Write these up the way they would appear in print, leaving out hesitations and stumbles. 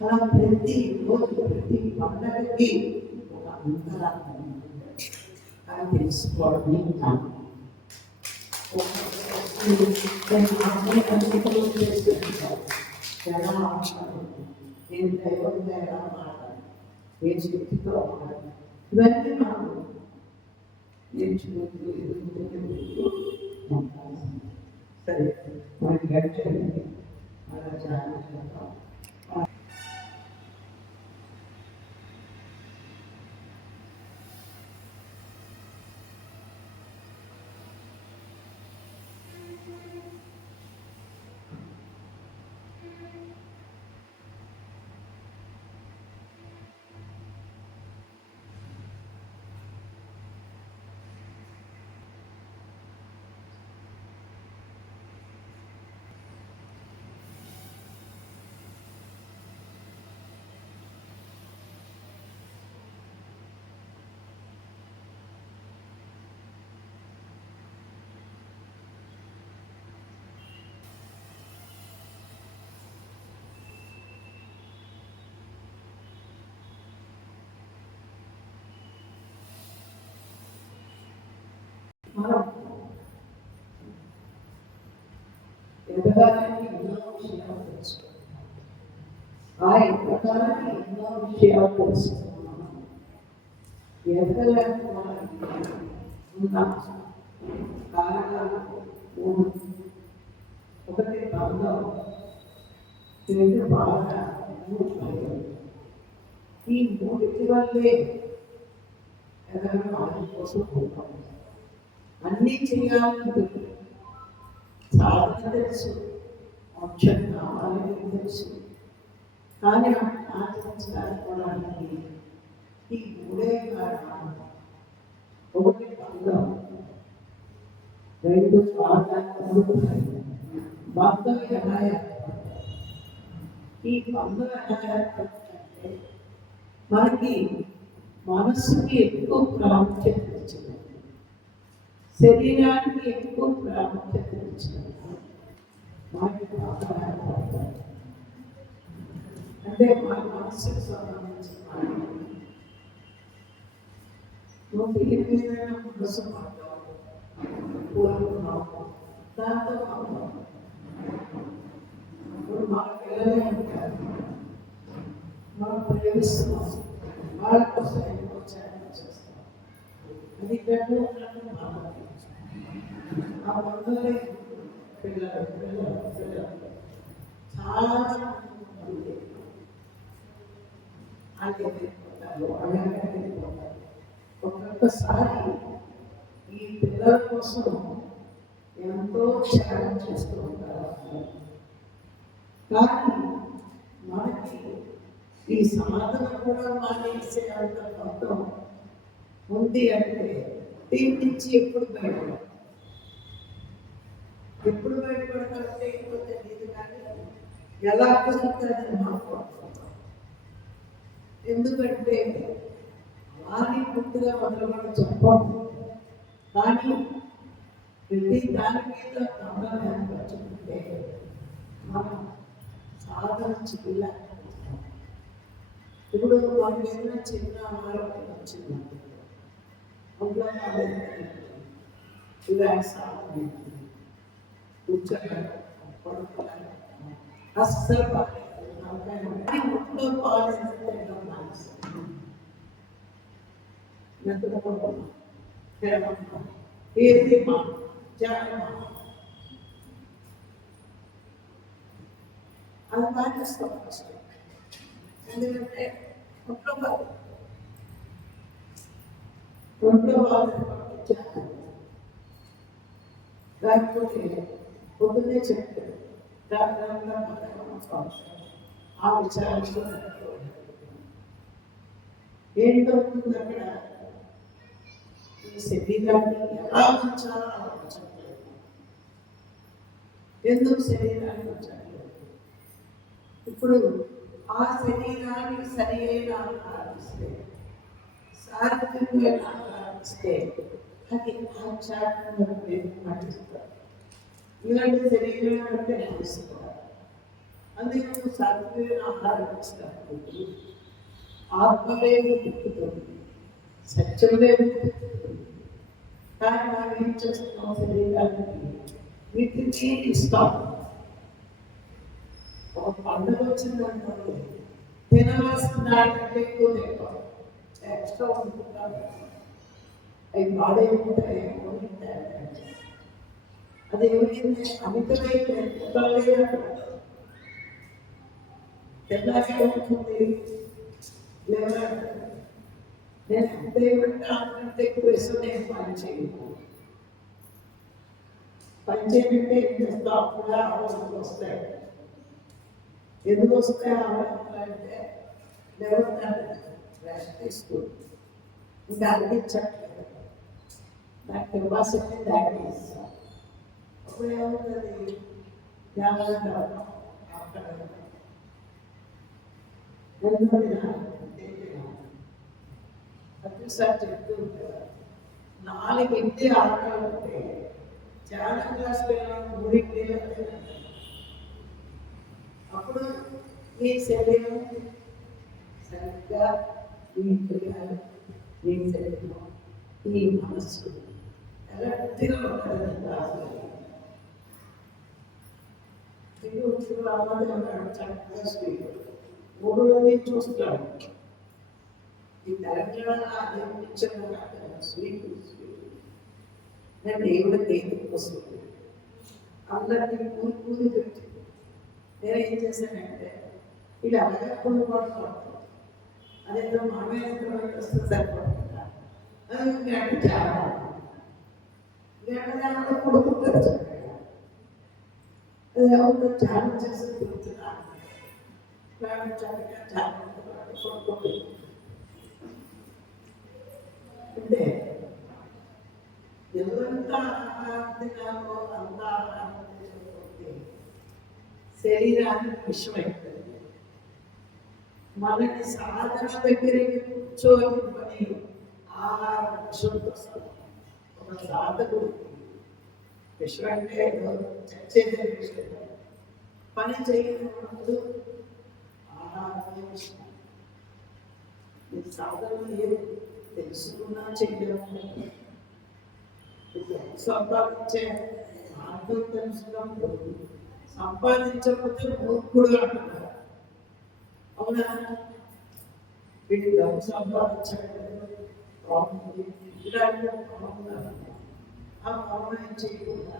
అలా ప్రతి రోజు ప్రతి పండగకి ఒక అంతరాత్మ అని తెలుసుకోవడం ఎలా మాట్లాడాలి, నేను దైవంగా ఎలా మాట్లాడాలి, ఏ శక్తితో మాట్లాడాలి, ఇవన్నీ నాకు నేర్చుకుంటూ ఎదుగుతూ సరే మనకి గడిచేయండి అలా చాలా చేద్దాం. మనం ఎదగాలని ఎన్నో విషయాలు తెలుసుకున్నాం. ఆ ఎదగాలని ఎన్నో విషయాలు తెలుసుకున్నాం. ఎదగడానికి ఉన్న కారణాలు మూడు. ఒకటి బంధం, రెండు బాధ, మూడు భయం. ఈ మూడిటి వల్లే ఎదగడం ఆయన కోసం పోతాం. అన్నీ చేయాలని సాధన తెలుసు, మోక్షం కావాలని తెలుసు, కానీ ఆచరించడానికి ఈ మూడే కారణాలు. ఒకటి బంధం, రెండు బాధ, మూడు బంధం ఎలా ఏర్పడతాయి. ఈ బంధం ఎలా ఏర్పడుతుందంటే మనకి మనస్సుకి ఎక్కువ ప్రాముఖ్యత ఇచ్చింది, శరీరానికి ఎక్కువ ప్రాముఖ్యత ఇచ్చినది. అంటే మన మనస్సుకు సంబంధించిన నువ్వు దేని మీద మనసు కోరుకున్నావు దాంతో ఇప్పుడు మన పిల్లలే ఉంటారు, మనం ప్రేమిస్తున్నాం, వాళ్ళ కోసం ఎక్కువ త్యాగం చేస్తాం. అది గడ్డు ఆ బంధువులే పిల్లలు చాలా ఒక్కొక్కసారి ఈ పిల్లల కోసం ఎంతో త్యాగం చేస్తూ ఉంటారు. కానీ మనకి ఈ సాధన కూడా మానేసే అంత మొత్తం ఉంది అంటే దీని నుంచి ఎప్పుడు బయటపడతారంటే ఎక్కువ తెలియదు, కానీ ఎలా కుదురుతుందని మాకు. ఎందుకంటే వారిని పూర్తిగా మొదలుకొని చెప్పాము, కానీ ప్రతి దాని మీద గమనం ఏర్పరచుకుంటే మనం సాధన చేయలేకపోతాం. ఇప్పుడు వాటి ఏదైనా చిన్న ఆరోగ్యం వచ్చింది, అందులో అస్సలు ఇంట్లో పాలు ఏది అది పాటిస్తాం ఫస్ట్. ఎందుకంటే ఒంట్లో బాగా లేకపోతే పొద్దున్నే చెప్పారు ఆ విచారంతో ఏంటవుతుంది అక్కడ. ఈ శరీరాన్ని ఎలా ఉంచాలో ఆలోచించలేదు. ఎందుకు శరీరాన్ని ఉంచట్లేదు? ఇప్పుడు ఆ శరీరానికి సరి అయిన ఆరాధిస్తే, సాత్వికంగా ఆరాధిస్తే అది ఆధ్యాత్మిక పఠిస్తారు. ఇలాంటి శరీరం అంటే తెలుసుకోవాలి. అందుకే సాత్వికమైన ఆహారం ఇచ్చినప్పుడు ఆత్మవేము తిప్పుతుంది, సత్యమేము తిప్పుతుంది. కానీ మనం ఏం చేస్తున్నాం? శరీరానికి వీటిని ఇస్తాం. ఒక పండుగ వచ్చిందనుకోండి, తినవలసిన దానికంటే ఎక్కువ తింటాం, ఎక్స్ట్రా ఉంటున్నాం. అవి పాడేముంటాయేమో అది ఏమైంది? అమితమైన ఉంటుంది. నేను అంతే అంతే ఎక్కువ వేసి నేను పని చేయను. పని చేయమంటే ఏం చేస్తా? అప్పుడు ఆలోచనలు వస్తాయి. ఎందుకు వస్తాయి ఆలోచనలు అంటే రెస్ట్ తీసుకుంటుంది. ఇంకా అనిపించట్లేదు, నాకు కెపాసిటీ దాటి ఇస్తాను. అప్పుడు ఏమవుతుంది? జాగ్రత్త అక్కడ ప్రతిసారి చెప్తూ ఉంటారు, 4 ఇడ్లీ ఆకలి ఉంటే చాలా క్లాస్ పైన 3 ఇడ్లీలు అప్పుడు మీ శరీరం సరిగ్గా ఈ ఇంద్రియాలు, ఈ శరీరం, ఈ మనస్సు ఎలక్ట్గా ఉంటుంది. చక్కగా స్వీట్ 3 చూస్తాడు. ఈ తెలంగాణ అనిపించడం స్వీట్ నేను దేవుడు దేవుడికి వస్తుంది. అందరినీ కూలి పెట్టి నేనేం చేశానంటే ఇలా అలాగే కూలి పడుతుంది. అదేదో మనమే వస్తే సరిపడుతుందా? గంట చాలా గంట కొడుకుంటారు. అది ఎవరితో ధ్యానం చేసి తిరుగుతున్నాను. చక్కగా ధ్యానం అంటే ఎంత ఆహారో అంత ఆహారం శరీరానికి విషమైపోయింది. మనకి సాధన దగ్గరికి కూర్చోని ఆహారం విషంతో ఒక సాధకుడు విషయం అంటే చచ్చేదే విషయం. పని చేయకపోతే ఆహారమే విషయం. ఇది సాధన లేదు, తెలుసుకున్నా చేయడం. సంపాదించే మార్గం తెలుసుకున్నప్పుడు సంపాదించకపోతే మూర్ఖుడు అంటున్నారు. అవునా? వీటి డబ్బు సంపాదించడం ఇలాంటి ఆ పవనం చేయకుండా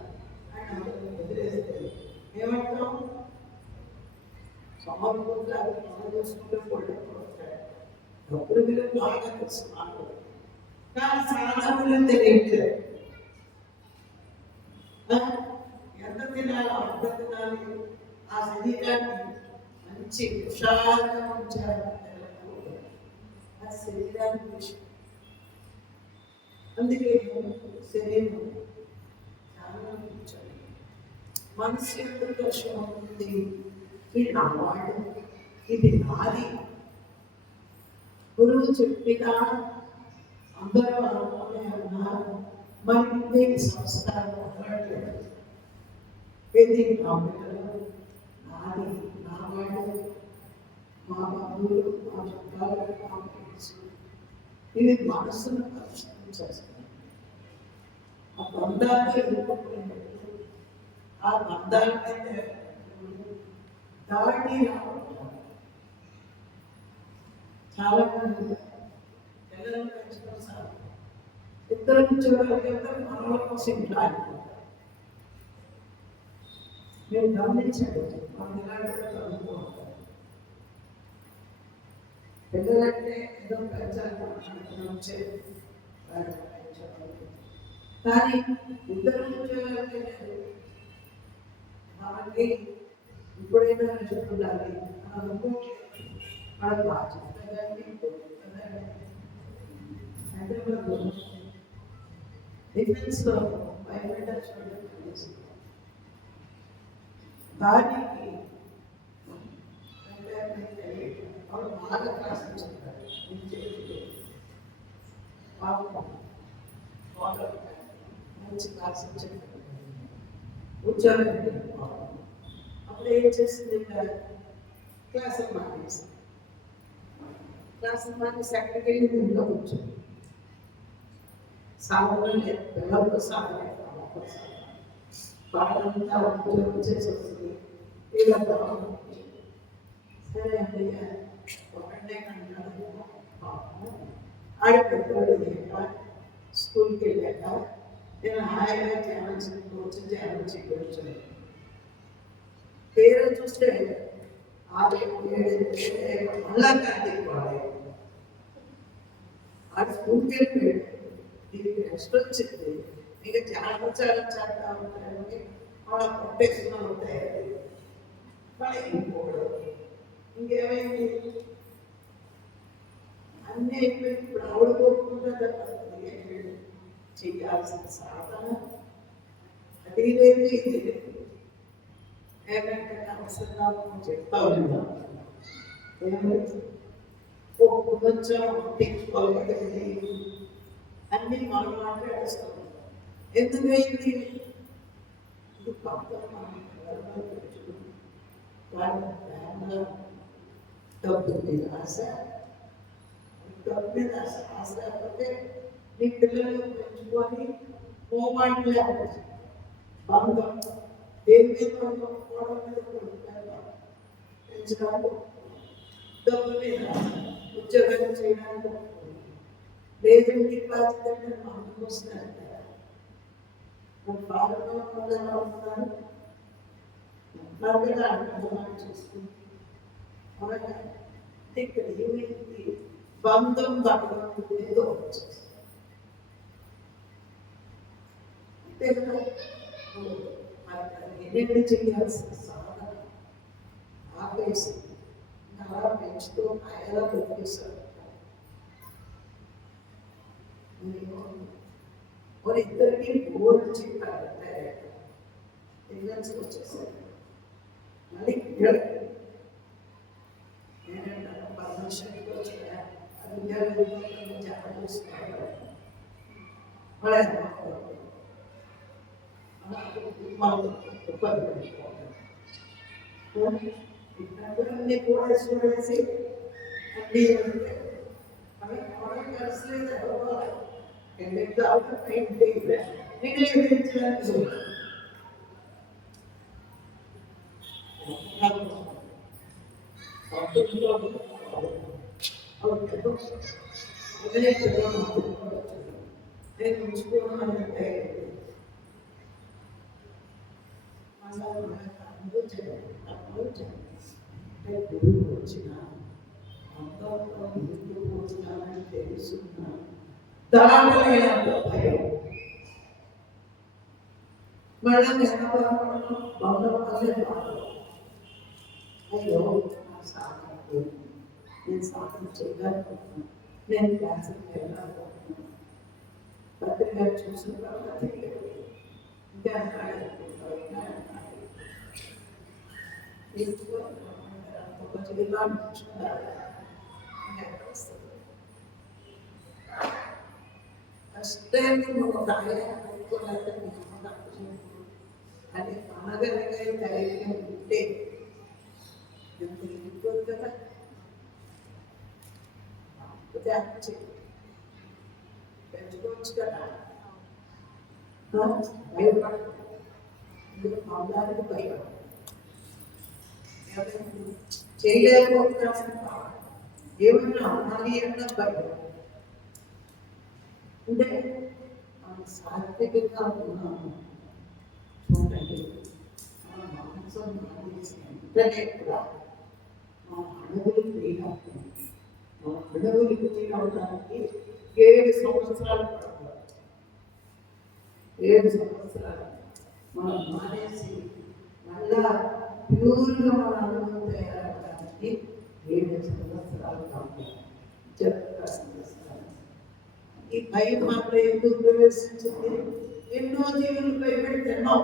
ఆయన వదిలేస్తే ఏమంటాం? సమర్పంగా అవి పనులు చేసుకుంటే పడిపోతాయి. డబ్బులు మీద బాగా తెలుసుకున్నాను, కానీ సాధనలు తెలియట్లేదు. ఎంత తినాలో అంత తినాలి. ఆ శరీరాన్ని మంచి విశాలంగా ఉంచాలి. ఆ శరీరానికి విషయం. అందుకే శరీరం చాలా ఉంచాలి. మనసు ఎంత దోషం ఉంది, ఇది నా వాడు, ఇది నాది. గురువు చెప్పినా అందరూ అనుకునే ఉన్నారు. మరి దేని సంస్కారం ఉండట్లేదు. ఇది నా పిల్లలు, నాది, నా వాడు, మా బంధువులు, మా చుట్టాలు, మా ఫ్రెండ్స్. ఇది మనసును పరిశుభ్రం చేస్తుంది. ఆ బంధాన్ని రూపొందించు. ఆ బంధాన్ని దాటి చాలా మంది పిల్లలు పెంచుకొని సార్ ఇద్దరు కూర్చోగలిగితే మనలో కోసం ఇంట్లో ఆగిపోతారు. మీరు గమనించండి, మన ఇలాంటి చదువుతూ ఉంటారు. పిల్లలంటే ఏదో పెంచాలి వచ్చేది, కానీ ఇద్దరు కూర్చోగలిగితే మనకి ఇప్పుడైనా చెప్పుకోవాలి. మన బాధ్యత డిఫెన్స్లో దానికి వాళ్ళు బాగా క్లాసులు చెప్తారు. మంచి క్లాసులు చెప్తారు. ఉద్యోగం అప్పుడు ఏం చేసింది క్లాసులు మానేసి ఎక్కడికి వెళ్ళి ఇంట్లో కూర్చొని సాధన లేదు, పిల్లలకు సాధన వాళ్ళంతా ఉద్యోగం చేసి వస్తుంది వీళ్ళ సరే అండి ఒకటే కంటారు ఆడిపెట్టాడు స్కూల్కి వెళ్ళాక నేను హాయిగా ధ్యానం చేయవచ్చు పేరు చూస్తే 6-7 మళ్ళా కార్తీక్ వాడాడు ఆడు స్కూల్కి వెళ్ళిపోయాడు. దీనికి రెస్ట్ వచ్చింది, ఇంకా ధ్యానం చేస్తా ఉంటాయి వాళ్ళ ప్రొటెక్షన్ ఉంటాయి వాళ్ళకి ఇంకోడు ఇంకేమైంది అన్నీ అయిపోయి ఇప్పుడు ఆవిడకోకుండా చేయాల్సిన సాధన అది లేదు ఇది లేదు. ఏమంటే అవసరం చెప్తా ఉన్నా కొంచెం తెచ్చుకోవాలి అన్నీ మనం మాట్లాడేస్తాం. ఎందుకైంది ఇది డబ్బు మీద ఆశ, డబ్బు మీద ఆశ లేకపోతే నీ పిల్లలు పెంచుకొని హోమాన్ని లేకపోతే బంధం దేని మీద పెంచడానికి డబ్బు మీద ఉద్యోగం చేయడానికి లేదు ఇంటికి బాధ్యత మనకు వస్తున్నారు చూసుకుంటాం. ఇక్కడ ఏమైంది బంధం ఏదో ఎన్ని చేయాల్సిన సాధన ఆపేసి అలా పెంచుతూ ఎలా పెట్టేశారు. ఇద్దరికి బోర్డు చెప్పారంటే ఎగ్జామ్స్కి వచ్చేసారు. మళ్ళీ నేనంటాను పర్మిషన్కి వచ్చిన అది చాలా చూసుకున్నాను. అన్ని కూడా చూడేసి అన్ని కలిసలేదు నేను ఉంచుకోవాలంటే గురువు వచ్చిన వచ్చినానని తెలుసుకున్నా దాటలేనంత భయం మళ్ళీ అయ్యో సాధన నేను సాధన చేయగలుగుతున్నాను, నేను క్లాసుకి వెళ్ళాలనుకుంటున్నాను. పత్రిక చూసిన తర్వాత ఇంకా ఒక జిల్లా ఫస్ట్ టైం ఒక అది అనగనగా ధైర్యం ఉంటే ఎంత వెళ్ళిపోదు కదా. పెంచుకోవచ్చు కదా, భయపడదు అవడానికి భయం చేయలేకపోతున్నాను ఏమన్నా అమ్మాలి అన్న భయం అంటే మనం సాత్వికంగా ఉన్నాము. చూడండి మన మాంసం వెంటనే కూడా మా అడవులు క్లీనవుతుంది. మా అడవులు క్లీన్ అవడానికి 7 సంవత్సరాలు పడుతుంది. 7 సంవత్సరాలు మనం మానేసి మళ్ళా ప్యూర్గా మన అనుభవం తయారవడానికి 7 సంవత్సరాలు కావాలి. ఈ భయం మాత్రం ఎందుకు ప్రవేశించింది? ఎన్నో జీవులు భయపెడుతున్నాం.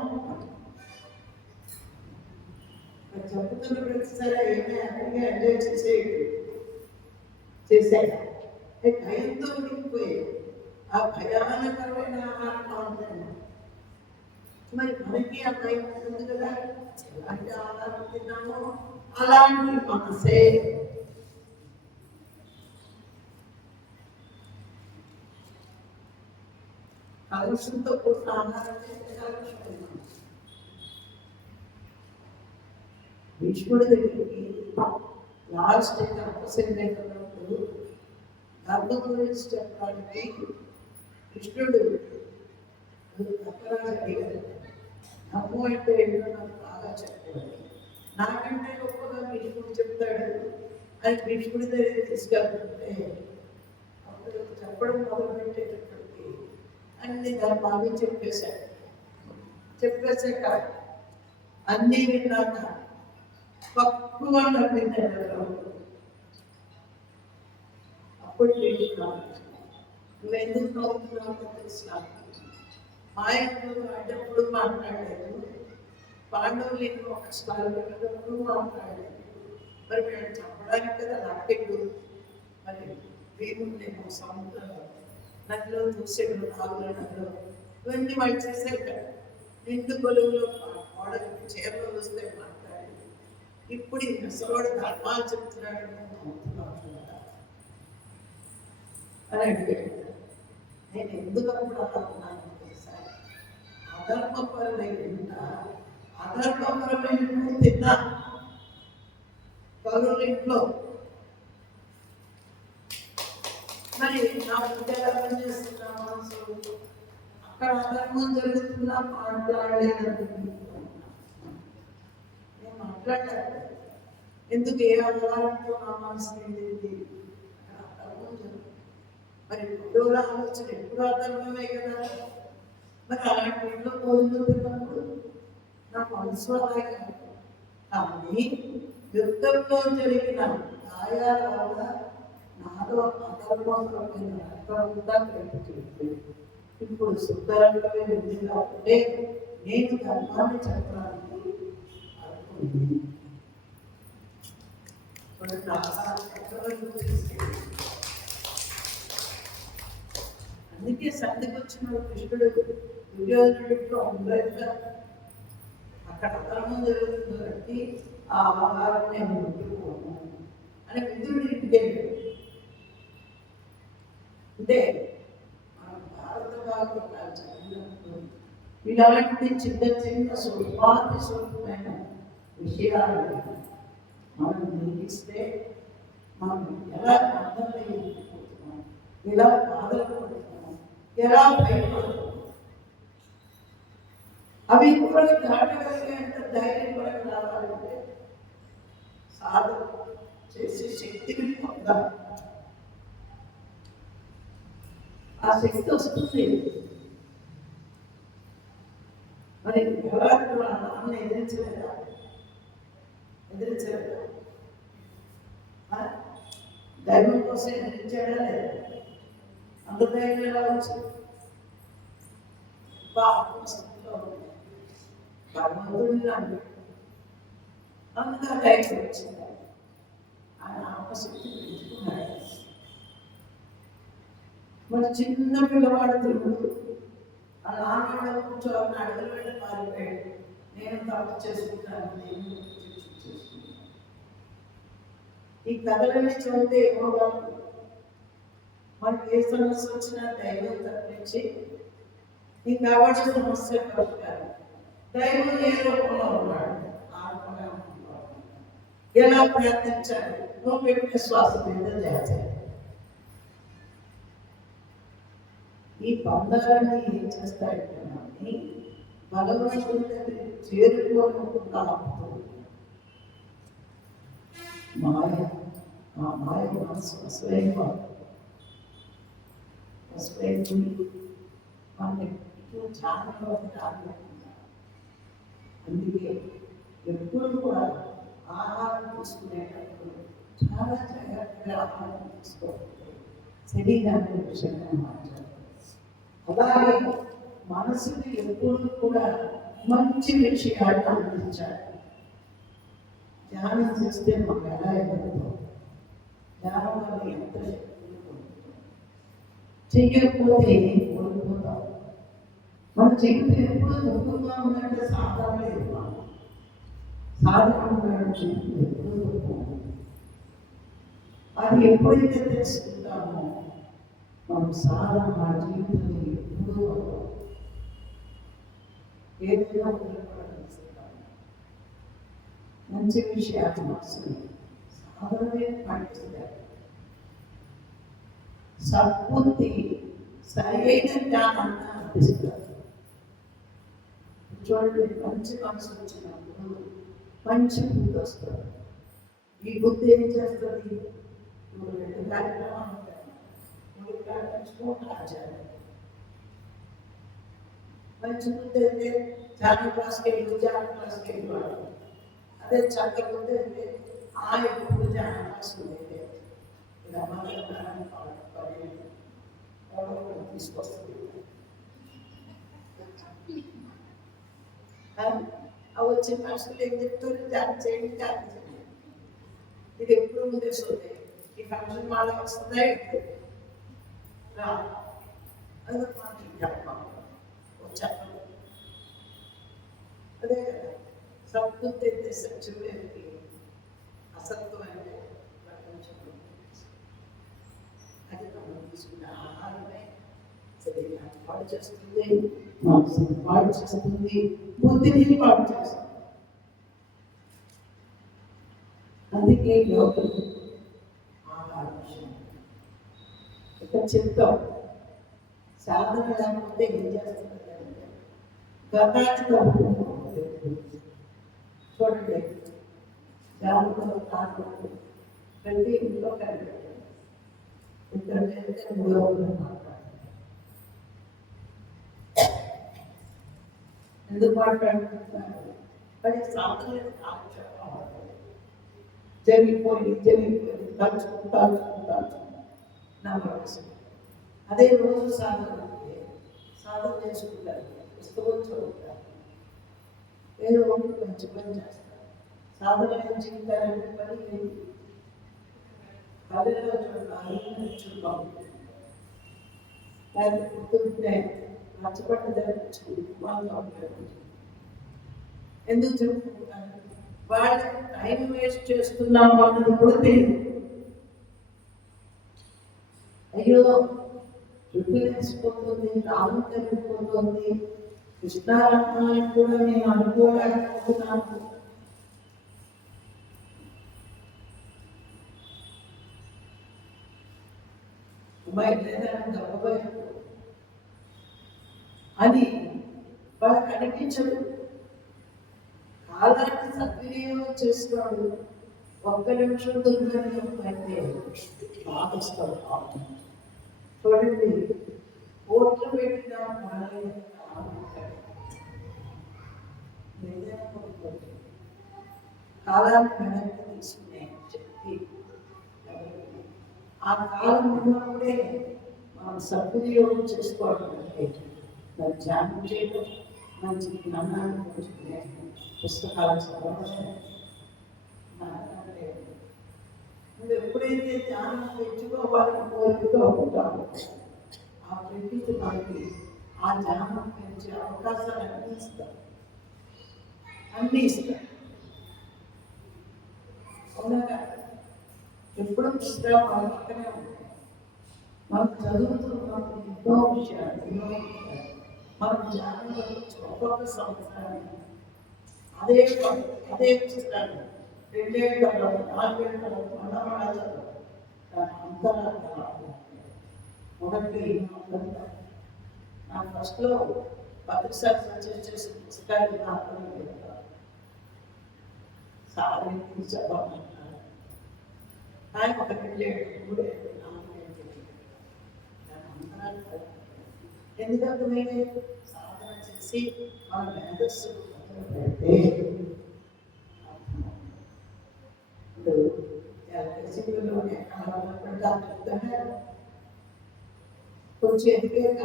చెప్పుతున్న ప్రతిసారి ఏమైనా హ్యాపీగా ఎంజాయ్ చేశాయి భయంతో ఉండిపోయాయి. ఆ భయానకరమైన ఆహారం మరి మనకి ఆ భయం ఉంటుంది కదా. ఎలాంటి ఆహారం తిన్నామో అలాంటి మనసే. కలుషంతో కూడిన ఆహారం తింటే కలుషం. భీష్ముడి దగ్గరికి లాస్ట్ అప్పసైనప్పుడు ధర్మం గురించి చెప్పడానికి కృష్ణుడు అడిగారు. ధర్మం అంటే ఏంటో నాకు బాగా చెప్పాడు, నాకంటే గొప్పగా భీష్ముడు చెప్తాడు అని భీష్ముడి దగ్గర తీసుకెళ్తుంటే అప్పుడు చెప్పడం మొదలుపెట్టేటప్పటికి అన్ని ధర్మాలు చెప్పేశాడు. చెప్పేశాక అన్నీ విన్నాక తక్కువ నమ్మింటాడు. అప్పుడు నువ్వెందుకు నవ్వుతున్నావు తెలుసు, మా ఇంట్లో అడ్డప్పుడు మాట్లాడలేదు, పాండవులు ఒక స్థాయి పెట్టినప్పుడు మాట్లాడలేదు. మరి మేము చెప్పడానికి కదా నాకెప్పుడు మరి భీముడినేమో సముద్రంలో నదిలో చూసేడు, నాలుగు నదిలో ఇవన్నీ వాళ్ళు చేశారు కదా. నిండు కొలువులో వాడకి చీరలో వస్తే మాట్లాడి ఇప్పుడు ఈ ముసలోడు ధర్మాలు చెప్తున్నాడు అని అడిగాడు. నేను ఎందుకు అప్పుడు అనుకున్నాను తెలుసా, అధర్మపరమైన అధర్మపరమైన తిన్నా పరువుల ఇంట్లో మరి నా విద్యార్థం చేస్తున్నా మనసు అక్కడ అధర్మం జరుగుతున్నా మాట్లాడలేదంటే నేను మాట్లాడలేదు. ఎందుకు ఏ ఆధారంతో నా మనసు నిండింది, అధర్మం జరుగుతుంది. మరి ఎప్పుడో ఆలోచన ఎప్పుడు అధర్మమే కదా. మరి అలాంటి ఇంట్లో భోజనం తిన్నప్పుడు నా మనసు అలాగే. కానీ యుద్ధంలో జరిగిన గాయాల వల్ల నాలో అధర్మమైన అర్థంతా పెరుగుతుంది. ఇప్పుడు శుద్ధరంగమే ఉంది కాబట్టి నేను ధర్మాన్ని చెప్పడానికి అనుకుంది. అందుకే సంధికి వచ్చిన కృష్ణుడు దుర్యోధనుడితో ఉండగా అక్కడ అధర్మం జరుగుతుంది కాబట్టి ఆ ఆహారం నేను ముట్టుకోను అని మిత్రుడు ఇంటికి వెళ్ళాడు. అంటే మన భారత భాగవతాలు చదివినప్పుడు ఇలాంటి చిన్న చిన్న స్వల్పాతి స్వల్పమైన విషయాలు మనం గ్రహిస్తే మనం ఎలా బంధంలో వెళ్ళిపోతున్నాం, ఎలా బాధలు పడుతున్నాం, ఎలా భయపడుతున్నాం, అవి కూడా దాటగలిగేంత ధైర్యం కూడా రావాలంటే సాధన చేసే శక్తిని పొందాలి. ఆ శక్తి వస్తుంది. మరి ఎవరు నాన్న ఎదిరించలేదా? దైవం కోసం ఎదిరించాడా లేదా? అంత ధైర్యం ఎలా వచ్చింది? ఆత్మశక్తిలో ఉంది. భగవంతుడిని అంటే అందుకు ఆ ధైర్యం వచ్చింది. ఆయన ఆత్మశక్తి పెంచుకున్నాడు. మరి చిన్న పిల్లవాడు తిరుగుడు ఆ నాన్నవాడు కూర్చోవాలని అడుగులు వెళ్ళి పారిపోయాడు. నేను తప్పు చేసుకుంటాను, నేను చేసుకుంటాను. ఈ కథలన్నీ చదివితే ఏమో వాళ్ళు మనకి ఏ సమస్య వచ్చినా దైవం తప్పించి నీకు కావాల్సిన సమస్య పరిష్కారం దైవం ఏ రూపంలో ఉన్నాడు, ఆత్మగా ఉన్నాడు. ఎలా ప్రయత్నించాలి, నువ్వు పెట్టిన శ్వాస మీద చేయాలి. ఈ బంధాలన్నీ ఏం చేస్తాయంటే భగవంతుడి దగ్గర చేరుకోకుండా మాయ, ఆ మాయ మనసు స్వయంగా మనకి చాలా ఆగిపోతున్నారు. అందుకే ఎప్పుడు కూడా ఆహారం తీసుకునేటప్పుడు చాలా జాగ్రత్తగా ఆహారం తీసుకోవాలి, శరీరాన్ని విషయంగా మాట్లాడాలి. అలాగే మనసుని ఎప్పుడు కూడా మంచి విషయాలు అందించాలి. ధ్యానం చేస్తే మాకు ఎలా ఎదుగుతాం, ధ్యానం వల్ల ఎంత చెయ్యకపోతే కోల్పోతాం. మన జీవితం ఎప్పుడు దుఃఖంగా ఉన్నట్టు సాధారణ లేదు. సాధనమైన జీవితం ఎప్పుడూ గొప్ప. అది ఎప్పుడైతే తెలుసుకుంటామో మనం సాధన మన జీవితంలో ఎప్పుడూ గొప్ప. ఏదైనా ఉపయోగపడగలుగుతాము. మంచి విషయాలు మనసుని సాధనమే పాటిస్తారు. సద్బుద్ధి సరైన జ్ఞానాన్ని అందిస్తారు. చూడండి, మంచి మనసు వచ్చినప్పుడు మంచి బుద్ధి వస్తుంది. ఈ బుద్ధి ఏం చేస్తుంది? నువ్వు 2 కార్యక్రమాలు ఉంటాయి. 3 కార్యక్రమం ఆచారం. మంచి బుద్ధి అయితే ధ్యాన క్లాస్కి వెళ్ళివాడు. అదే చక్క బుద్ధి అయితే ఎప్పుడు ధ్యాన క్లాస్కి వెళ్ళే ఇలా తీసుకొస్తుంది. వచ్చిన మనుషులు ఏం చెప్తారు? ధ్యానం చేయండి, ధ్యానం చేయండి. ఇది ఎప్పుడు ముందే వస్తుంది. ఈ ఫంక్షన్ మాల వస్తుందా అది మనకి చెప్పాలి. అదే కదా సద్బుద్ధి అయితే సత్యుడికి అసత్వమైన ప్రపంచంలో అది మనం తీసుకున్న ఆహారమే శరీరాన్ని పాడు చేస్తుంది, మనసుని పాడు చేస్తుంది, బుద్ధిని పాడు చేస్తుంది. అందుకే యోగం ఆహార విషయం ఇక్కడ చెప్తాం. సాధన లేకపోతే ఏం చేస్తుంది? గతాన్ని చూడండి, జాగ్రత్తలు కాకుండా ప్రతి ఇంట్లో కనిపెట్టారు. ఇక్కడ వెళ్తే 3 రోజులు మాట్లాడారు. ఎందుకు మాట్లాడుతున్నారు? కానీ సాధన జరిగిపోయి తలుచుకుంటాను నా మనసు. అదే రోజు సాధన చేసుకుంటారు, పుస్తకం చదువుతారు, ఏదో ఒకటి మంచి పని చేస్తారు. సాధన ఏం జీవితాలంటే పని ఏంటి? కళ్ళలో చూడాలి, పొద్దున్నే మర్చిపట్టు ధరించుకుంటూ ఎందుకు చెప్పుకుంటారు? వాళ్ళు టైం వేస్ట్ చేస్తున్నాము అన్నది కూడా తెలియదు. అయ్యో జుట్టు వేసిపోతుంది, రాము తెలిసిపోతుంది, కృష్ణారామాయణ కూడా నేను అనుకోలేకపోతున్నాను. అది వాళ్ళకి అనిపించదు. కాలాన్ని సద్వినియోగం చేస్తున్నాడు. 1 నిమిషం దుర్వినియోగం అయితే బాధిస్తాడు. చూడండి, ఓట్లు పెట్టిన కాలాన్ని వెనక్కి తీసుకునే శక్తి. ఆ కాలం ఉన్నప్పుడే మనం సద్వినియోగం చేసుకోవడం అంటే దాన్ని ధ్యానం చేయడం, మంచి జ్ఞానాన్ని పెంచుకునే పుస్తకాలు చదవడం. నువ్వు ఎప్పుడైతే ధ్యానం పెంచుకోవాలని కోరికతో ఉంటావో ఆ ప్రకృతి మనకి ఆ ధ్యానం పెంచే అవకాశాలు అన్నీ ఇస్తాయి. అవునా? ఎప్పుడు పుస్తకం మన పక్కనే ఉంటాయి. మనం చదువుతున్నప్పుడు ఎన్నో విషయాలు మనం ధ్యానం ఒక్కొక్క సంవత్సరాన్ని అదే పుస్తకాన్ని 2 ఏళ్ళు 4 ఏళ్ళు మన అంతరాలు. ఒకటి నా ఫస్ట్లో 10 సార్లు సజెస్ట్ చేసిన పుస్తకాన్ని మాత్రమే పెడతాను. సారీ చదవమంటారు. కానీ ఒక 2 ఏళ్ళు 3 ఏళ్ళు 4 ఏళ్ళు అంతరాలు. ఎందుకంటే మేము సాధన చేసి మన మేధస్సు పెడితే ఎల్కేజీలోనే కొంచెం ఎదిగాక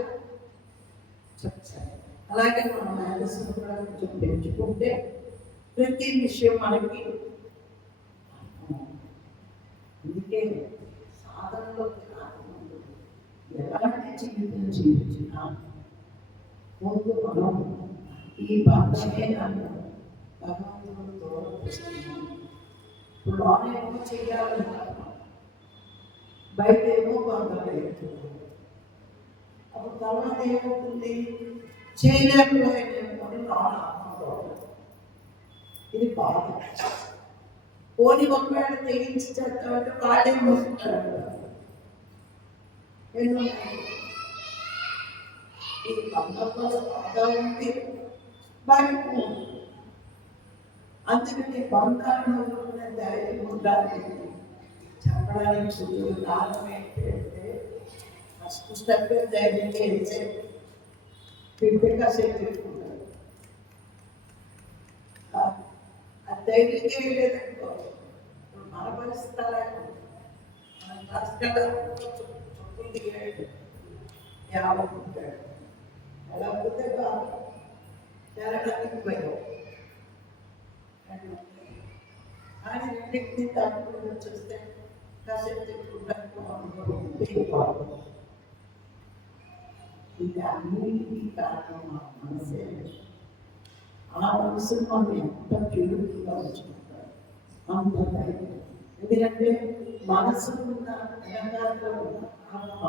చెప్తాను. అలాగే మన మేధస్సును కూడా కొంచెం పెంచుకుంటే ప్రతి విషయం మనకి. అందుకే సాధనలోకి రాకముందు ఎలాంటి జీవితం జీవించినా ముందు మనం ఈ బంధమే నన్ను భగవంతుడు దూరం చూపిస్తున్నాం. ఇప్పుడు లోన ఏమో చేయాలి, బయట ఏమో పొందలేదు. అప్పుడు తర్వాత ఏమవుతుంది, చేయలేకపోయానేమో అని లోన ఇది బాధ. పోని ఒకవేళ తెగించి చేస్తామంటే వాడే మోసుకుంటాడు. ఈ బంధంలో బాగా ఉంది, బయట అందుకని బంధాలను ధైర్యం ఉండాలి చెప్పడానికి. చూడు కారణం ఏంటంటే ఫస్ట్ స్టెప్ ధైర్యం చేస్తే బిడ్డగా చేరుకుంటారు. ఆ ధైర్యం చేయలేదనుకో మన పరిస్థితి అలాగే మన చుట్టూ యావకుంటాడు. ఎలా పోతే కాదు చేరడానికి భయం. కానీ రెండింటిని దాటుకుని చూస్తే కాసేపు తిట్టుకుంటానికి ఇది అన్నిటికీ కారణం ఆ మనసే. ఆ మనసును మనం ఎంత ప్యూరిటీగా ఉంచుకుంటాం అంత ధైర్యం. ఎందుకంటే మనసుకున్న తెలంగాణలో ఆత్మ,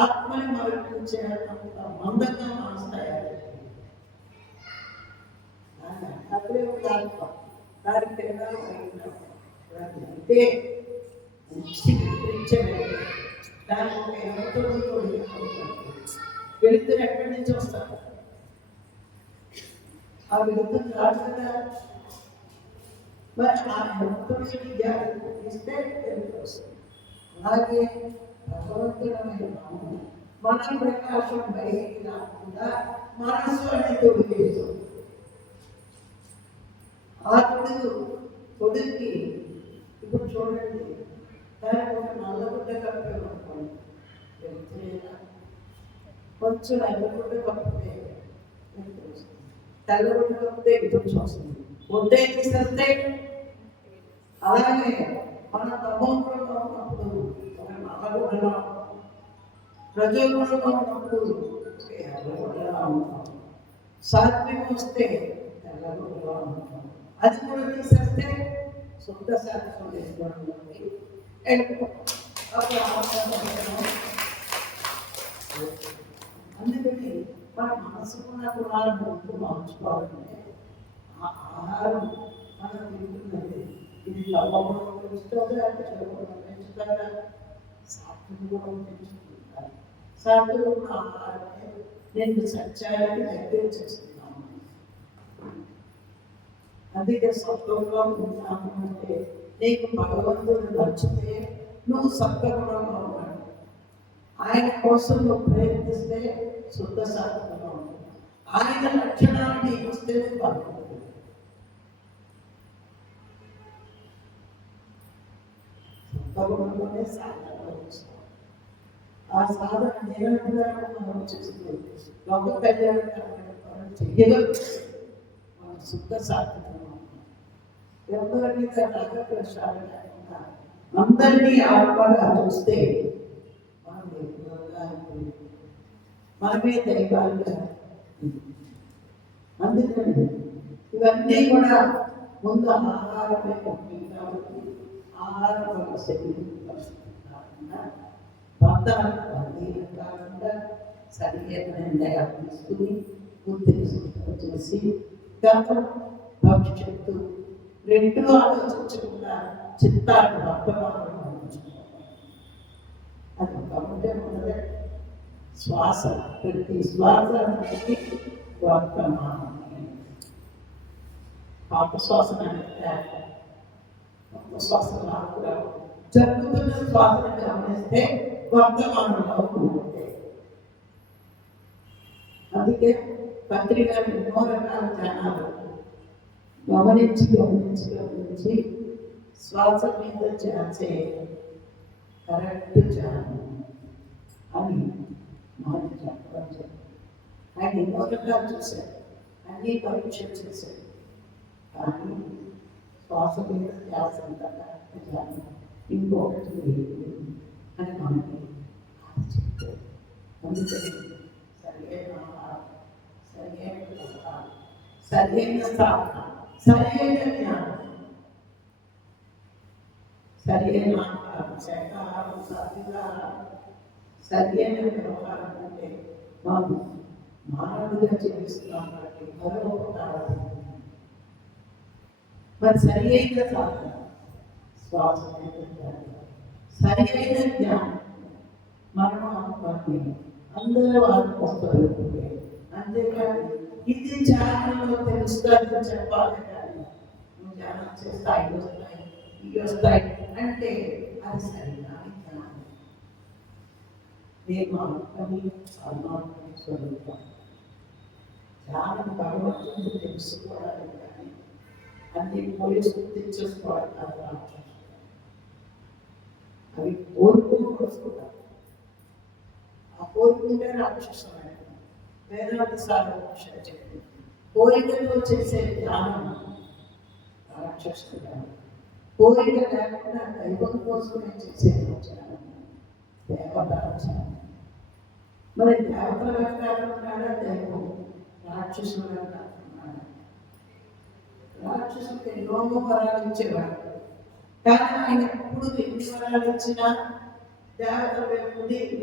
ఆత్మని మరపించేంత మందంగా మనసు తయారు. అప్పుడే ఆత్మ దానికి తేడా అంటే దానికి ఒక ఎవరితో వెళుతురు ఎక్కడి నుంచి వస్తారు, ఆ వెళుతురు రాదు కదా. మరి ఆ ఎవరితోటి ఇస్తే వస్తుంది. అలాగే భగవంతుడమైన మన ప్రకాశం బయటికి రాకుండా మనసు అని తొడిగేస్తుంది. ఆ కొడుక్కి ఇప్పుడు చూడండి, దానికి ఒక నల్లగుడ్డ కప్పామనుకోండి, కొంచెం నల్లగుడ్డ కప్పితే తెల్లగుడ్డ కప్పితే ఎదురు వస్తుంది. గుడ్డ ఏం చేస్తే అలాగే మన తపోగుణంలో ఉన్నప్పుడు ఒక నల్లగుడ్డలో, రజోగుణంలో ఉన్నప్పుడు ఎర్రగుడ్డలా ఉంటాం, సాత్వికం వస్తే తెల్లగుడ్డలా ఉంటాం. అది కూడా తీసేస్తే శుద్ధ శాతం చేసుకోవడానికి అందుకని మన మనసుకున్న గుణాలు ముందు మార్చుకోవాలంటే ఆ ఆహారం మనం తింటున్నది ఇది లవగుణం పెంచుతుంది, అంటే చెడుగుణం పెంచుతారా, సాత్విక గుణం పెంచుకుంటారు. సాత్విక గుణ ఆహారమే నేను సత్యాన్ని దగ్గర చేస్తున్నాను. అందుకే సత్వంగా ఉన్నాను అంటే నీకు భగవంతుడు నచ్చితే నువ్వు సత్వగుణంగా ఉన్నాడు. ఆయన కోసం నువ్వు ప్రయత్నిస్తే శుద్ధ సాత్వంగా ఉన్నాడు. ఆయన లక్షణాలు నీకు వస్తే భగవంతుడు. సత్వగుణంలోనే సాధన వస్తాం. ఆ సాధన నిరంతరం మనం చేస్తూ లోక కళ్యాణం చెయ్యగలుగుతాం. శుద్ధ సాత్వం ఎవరిని ప్రసాదం అందరినీ ఆత్మగా చూస్తే మనం మనమే దైవాలుగా. అందుకని ఇవన్నీ కూడా ముందు ఆహారమే ముఖ్యం కాబట్టి ఆహారం వల్ల శరీరం కాకుండా బంధాలకు బందీలు కాకుండా సరైన నిర్ణయాలు తీసుకుని బుద్ధిని శుద్ధం చేసి గతం భవిష్యత్తు రెండు ఆలోచించకుండా చిత్తాన్ని వర్తమానంలో ఉంచుకోవాలి. అది కాబట్టి మొదట శ్వాస, ప్రతి శ్వాస అనేది వర్తమానం. పాప శ్వాసన శ్వాస రాకుండా జరుగుతున్న శ్వాసను గమనిస్తే వర్తమానంలో ఉంటే. అందుకే పత్రిక ఎన్నో రకాల జనాలు గమనించి శ్వాస మీద చేసే కరెక్ట్ ధ్యానం అని మాట చెప్పడం జరిగింది. ఆయన ఎన్నో రకాలు చూశారు, అన్నీ పరీక్షలు చేశారు. కానీ శ్వాస మీద ధ్యాస ధ్యానం ఇంకొకటి లేదు అని మనకి అది చెప్తారు. అందుకని సరైన ఆహారం, సరైన సాధన, సరైన జ్ఞానం, సరైన ఆహారం, శాఖాహారం, సాత్వికాహారం, సరైన వ్యవహారం అంటే మాకు మానవుడిగా జీవిస్తున్నాం కాబట్టి పరోపకారం. మరి సరి అయిన సాధన శ్వాస, సరి అయిన జ్ఞానం మనం ఆత్మని అందరూ ఆత్మస్తారు. అంతేకాదు ఇది ధ్యానంలో తెలుస్తుందని చెప్పాలి కానీ నువ్వు ధ్యానం చేస్తాయి వస్తాయి ఇవి వస్తాయి అంటే అది సరిగా జ్ఞానం. నేను ఆత్మని పరమాత్మని స్వరూపం. ధ్యానం భగవంతుని తెలుసుకోవడానికి కానీ అన్ని పోలీసు తెచ్చేసుకోవడం అవి కోరుకోసుకుంటారు. ఆ కోరుకుంటే రాక్షసమైన వేదాంత సారభూష చెప్పి కోరికతో చేసే ధ్యానం రాక్షసుడు. కోరిక లేకుండా దైవం కోసమే చేసే ధ్యానం దేవతాచారం. మరి దేవతల వెనకాలన్నాడా దైవం రాక్షసుల వెనకాలన్నాడా? రాక్షసుడికి ఎన్నో వరాలు ఇచ్చేవాడు కానీ ఆయన ఎప్పుడు ఎన్ని వరాలు ఇచ్చినా దేవతల వైపు వీళ్ళకి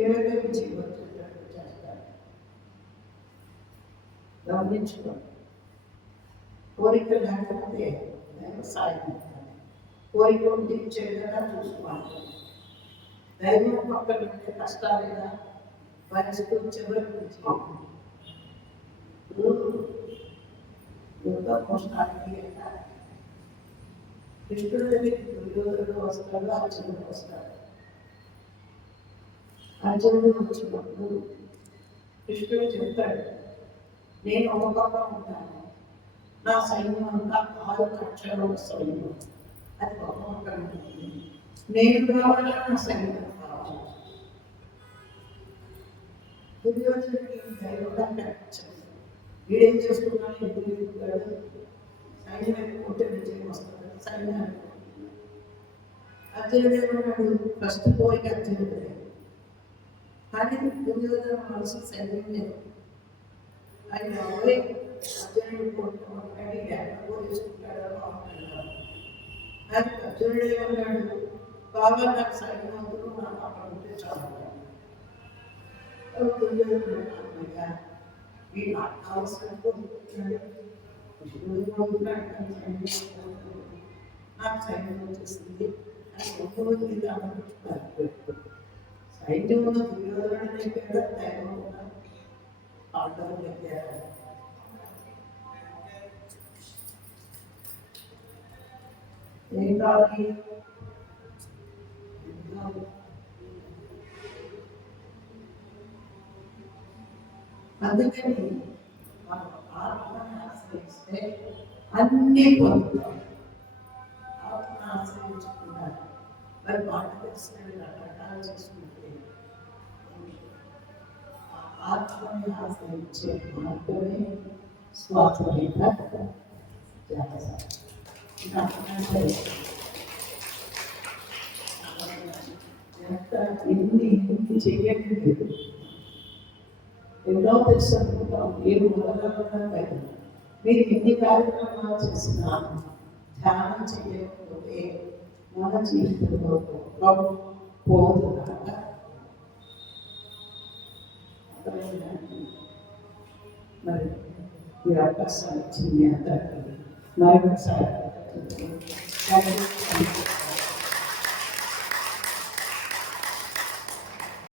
చేయబడుతున్నట్టు చేస్తారు. గమనించుకోండి. కోరిక లేకపోతే వ్యవసాయం, కోరిక ఉంటే ఇచ్చేదిగా చూసుకోవాలి. దైవం పక్కన ఉంటే కష్టాలుగా భరిస్తూ చివరికి కృష్ణుడి దగ్గరికి దుర్యోధనుడు వస్తాడు, అర్జునుడు వస్తాడు. అర్జునుడు వచ్చినప్పుడు కృష్ణుడు చెప్తాడు, నేను ఒక పక్క ఉంటాను, నా సైన్యం అంతా 6 లక్షల సైన్యం, అది ఒక పక్క ఉంటుంది. నేను కావాలా నా సైన్యం కావాలి. దుర్యోధనుడికి ధైర్యంగా కనిపించదు. వీడేం చేసుకున్నాడు, ఎందుకు ఎదుగుతాడు, సైన్యం ఎక్కుంటే విజయం వస్తుంది. సైన్యాన్ని అర్జునుడు ఏమన్నాడు, ఫస్ట్ కోరిక అర్జునుడే కానీ దుర్యోధన మనసు సైన్యం లేదు. ఆయన అర్జునుడు కోరుకోమని ఎక్కడో తీసుకుంటాడో బాగుంటాడు. కానీ అర్జునుడు ఏమన్నాడు, బాగా నాకు సైన్యం వద్దు, నాకు అక్కడ ఉంటే చాలు. దుర్యోధనుడు వీడు నాకు కావాల్సిన నాకు సైన్యం వచ్చేసింది అని సైన్యం ఉన్న దుర్యోధనుడు దగ్గర దైవం ఉన్న పాండవుల దగ్గర ఏం కావాలి? అందుకని మనం ఆత్మని ఆశ్రయిస్తే అన్నీ పొందుతాం. ఆత్మను ఆశ్రయించుకున్నారు. మరి మాట తెలిసిన రకరకాలు చేసుకుంటే ఆత్మని ఆశ్రయించే మార్గమే శ్వాస మీద ఎన్ని చెయ్యలేదు. ఎన్నో తెలుసుకుంటాం, ఏమి మొదలవుతాం. మీరు ఎన్ని కార్యక్రమాలు చేసినా ధ్యానం చేయకపోతే మన జీవితంలో పోతున్నాక మరి ఈ అవకాశాలు ఇచ్చింది అందరికీ మరొకసారి